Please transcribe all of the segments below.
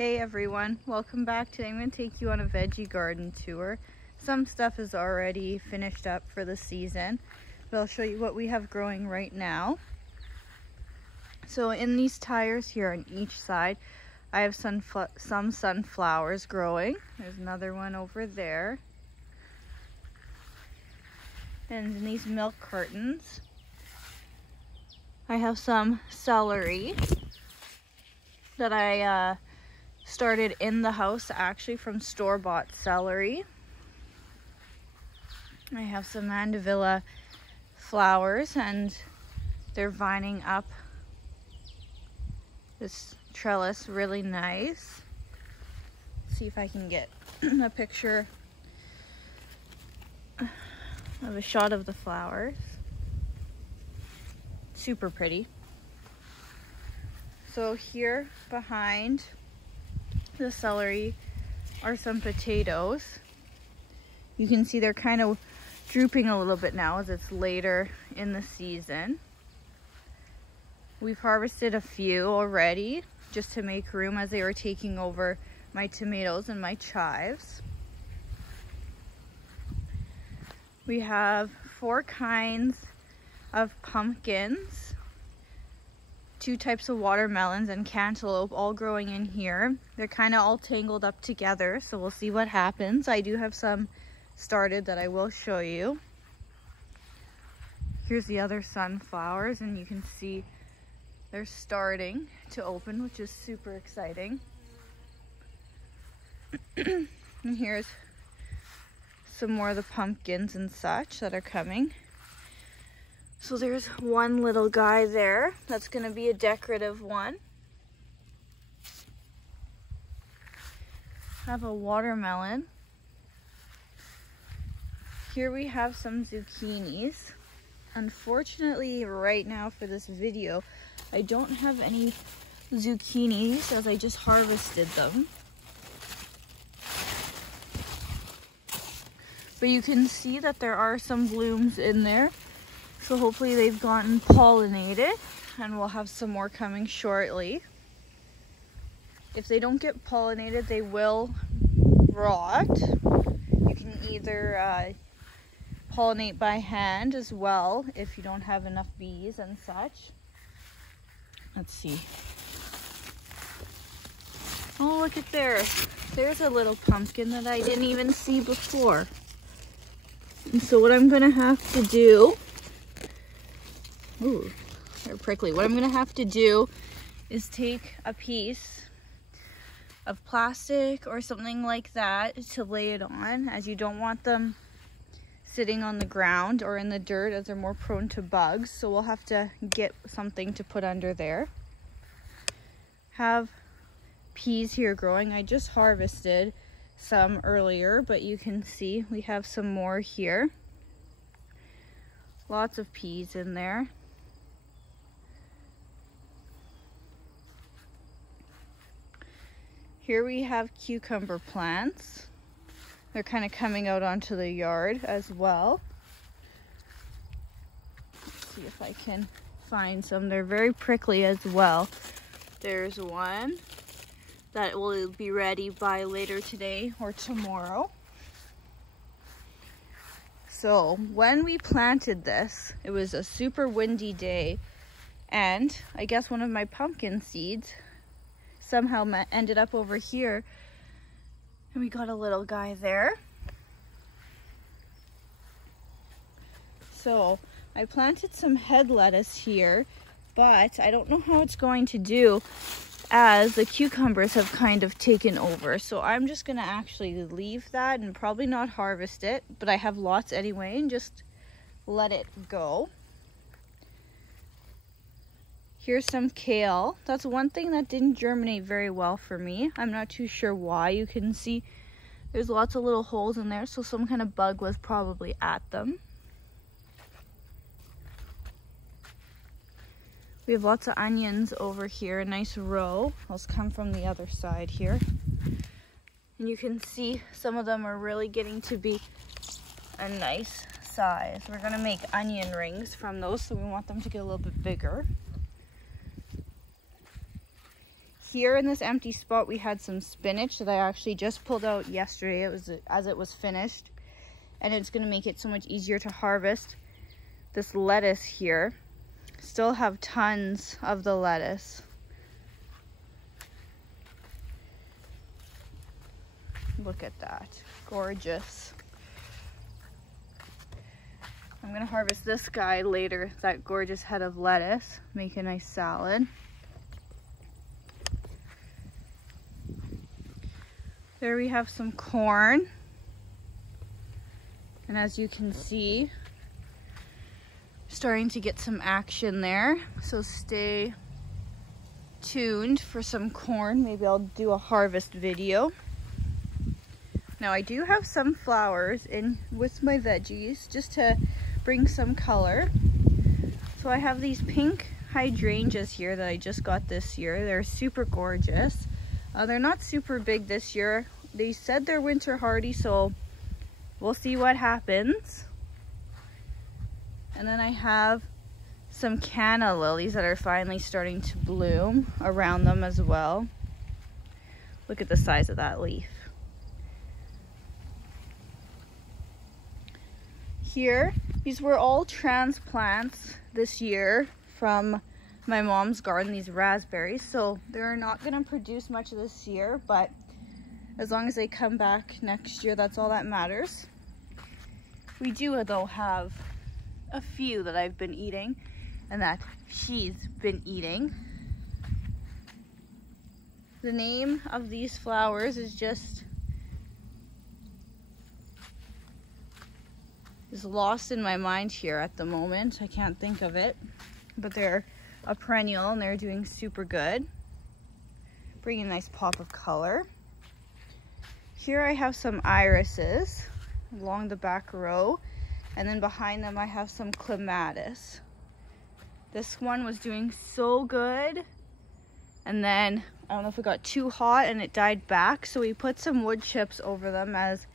Hey everyone, welcome back. Today I'm going to take you on a veggie garden tour. Some stuff is already finished up for the season, but I'll show you what we have growing right now. So in these tires here on each side, I have some sunflowers growing. There's another one over there. And in these milk cartons, I have some celery that I started in the house, actually from store-bought celery. I have some mandevilla flowers and they're vining up this trellis really nice. Let's see if I can get a picture of a shot of the flowers. Super pretty. So here behind the celery are some potatoes. You can see they're kind of drooping a little bit now as it's later in the season. We've harvested a few already just to make room as they were taking over my tomatoes and my chives. We have 4 kinds of pumpkins, 2 types of watermelons and cantaloupe all growing in here. They're kind of all tangled up together, so we'll see what happens. I do have some started that I will show you. Here's the other sunflowers, and you can see they're starting to open, which is super exciting. And here's some more of the pumpkins and such that are coming. So there's one little guy there. That's going to be a decorative one. Have a watermelon. Here we have some zucchinis. Unfortunately, right now for this video, I don't have any zucchinis as I just harvested them. But you can see that there are some blooms in there. So hopefully they've gotten pollinated, and we'll have some more coming shortly. If they don't get pollinated, they will rot. You can either pollinate by hand as well if you don't have enough bees and such. Let's see. Oh, look at there. There's a little pumpkin that I didn't even see before. And so what I'm gonna have to do, ooh, they're prickly. What I'm gonna have to do is take a piece of plastic or something like that to lay it on, as you don't want them sitting on the ground or in the dirt as they're more prone to bugs. So we'll have to get something to put under there. Have peas here growing. I just harvested some earlier, but you can see we have some more here. Lots of peas in there. Here we have cucumber plants. They're kind of coming out onto the yard as well. Let's see if I can find some. They're very prickly as well. There's one that will be ready by later today or tomorrow. So when we planted this, it was a super windy day, and I guess one of my pumpkin seeds somehow ended up over here, and we got a little guy there. So I planted some head lettuce here, but I don't know how it's going to do as the cucumbers have kind of taken over. So I'm just gonna actually leave that and probably not harvest it, but I have lots anyway, and just let it go. Here's some kale. That's one thing that didn't germinate very well for me. I'm not too sure why. You can see there's lots of little holes in there, so some kind of bug was probably at them. We have lots of onions over here, a nice row. Let's come from the other side here. And you can see some of them are really getting to be a nice size. We're gonna make onion rings from those, so we want them to get a little bit bigger. Here in this empty spot, we had some spinach that I actually just pulled out yesterday. It was as it was finished, and it's going to make it so much easier to harvest. This lettuce here, still have tons of the lettuce. Look at that, gorgeous. I'm going to harvest this guy later, that gorgeous head of lettuce, make a nice salad. There we have some corn, and as you can see, starting to get some action there, so stay tuned for some corn. Maybe I'll do a harvest video. Now I do have some flowers in with my veggies just to bring some color. So I have these pink hydrangeas here that I just got this year. They're super gorgeous. They're not super big this year. They said they're winter hardy, so we'll see what happens. And then I have some canna lilies that are finally starting to bloom around them as well. Look at the size of that leaf. Here, these were all transplants this year from my mom's garden, these raspberries, so they're not going to produce much this year, but as long as they come back next year, that's all that matters. We do though have a few that I've been eating and that she's been eating. The name of these flowers is lost in my mind here at the moment. I can't think of it, but they're a perennial and they're doing super good, bringing a nice pop of color. Here I have some irises along the back row, and then behind them I have some clematis. This one was doing so good, and then I don't know if it got too hot and it died back, so we put some wood chips over them, as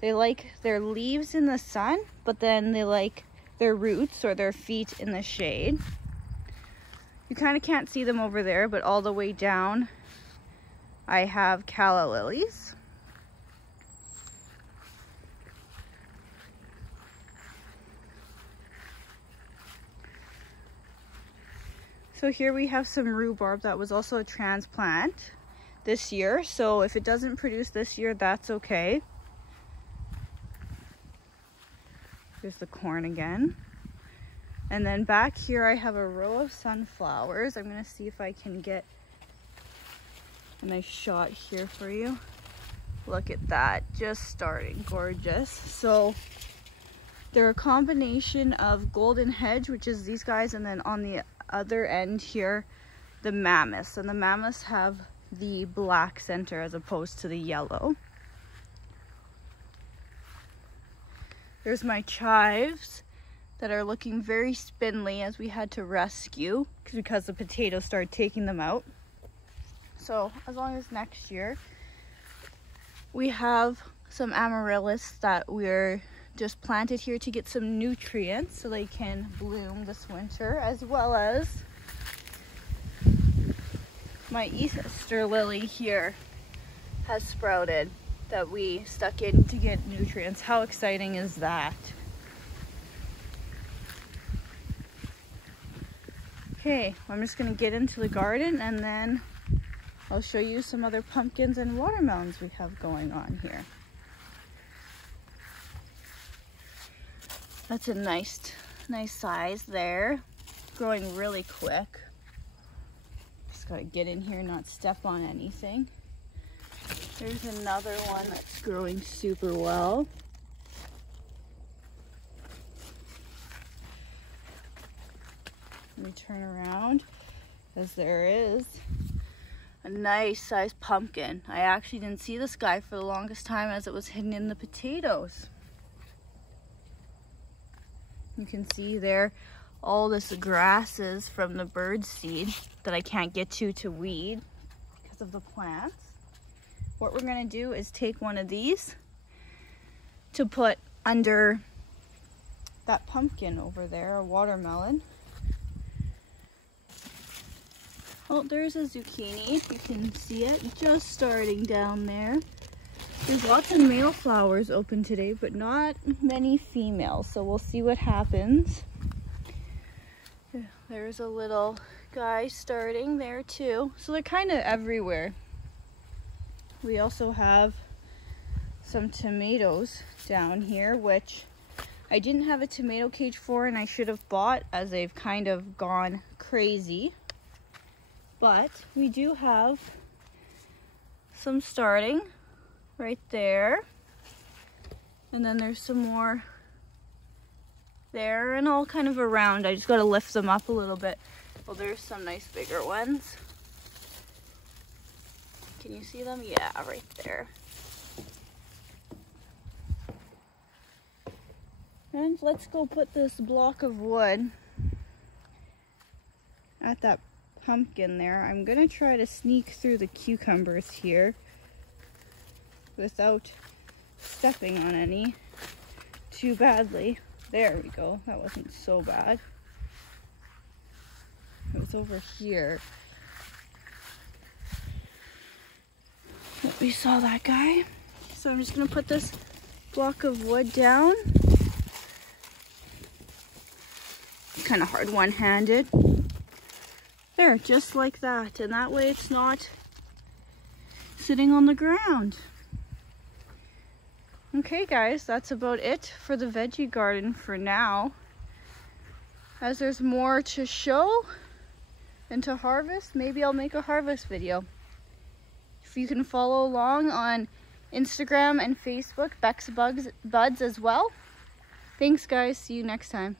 they like their leaves in the sun, but then they like their roots or their feet in the shade. You kind of can't see them over there, but all the way down I have calla lilies. So here we have some rhubarb that was also a transplant this year. So if it doesn't produce this year, that's okay. Here's the corn again. And then back here I have a row of sunflowers. I'm gonna see if I can get a nice shot here for you. Look at that, just starting, gorgeous. So they're a combination of golden hedge, which is these guys, and then on the other end here, the mammoths. And the mammoths have the black center as opposed to the yellow. There's my chives that are looking very spindly, as we had to rescue because the potatoes started taking them out. So as long as next year, we have some amaryllis that we're just planted here to get some nutrients so they can bloom this winter, as well as my Easter lily here has sprouted that we stuck in to get nutrients. How exciting is that? Okay, I'm just gonna get into the garden and then I'll show you some other pumpkins and watermelons we have going on here. That's a nice size there. Growing really quick. Just gotta get in here and not step on anything. There's another one that's growing super well. Let me turn around, as there is a nice sized pumpkin. I actually didn't see this guy for the longest time as it was hidden in the potatoes. You can see there all this grasses from the bird seed that I can't get to weed because of the plants. What we're gonna do is take one of these to put under that pumpkin over there, a watermelon. Oh, there's a zucchini. You can see it just starting down there. There's lots of male flowers open today, but not many females. So we'll see what happens. There's a little guy starting there too. So they're kind of everywhere. We also have some tomatoes down here, which I didn't have a tomato cage for and I should have bought, as they've kind of gone crazy. But we do have some starting right there. And then there's some more there and all kind of around. I just got to lift them up a little bit. Well, there's some nice bigger ones. Can you see them? Yeah, right there. And let's go put this block of wood at that pumpkin there. I'm gonna try to sneak through the cucumbers here without stepping on any too badly. There we go. That wasn't so bad. It was over here. We saw that guy. So I'm just gonna put this block of wood down. Kind of hard one-handed. There, just like that. And that way it's not sitting on the ground. Okay guys, that's about it for the veggie garden for now. As there's more to show and to harvest, maybe I'll make a harvest video. If you can follow along on Instagram and Facebook, Beck's Buds as well. Thanks guys, see you next time.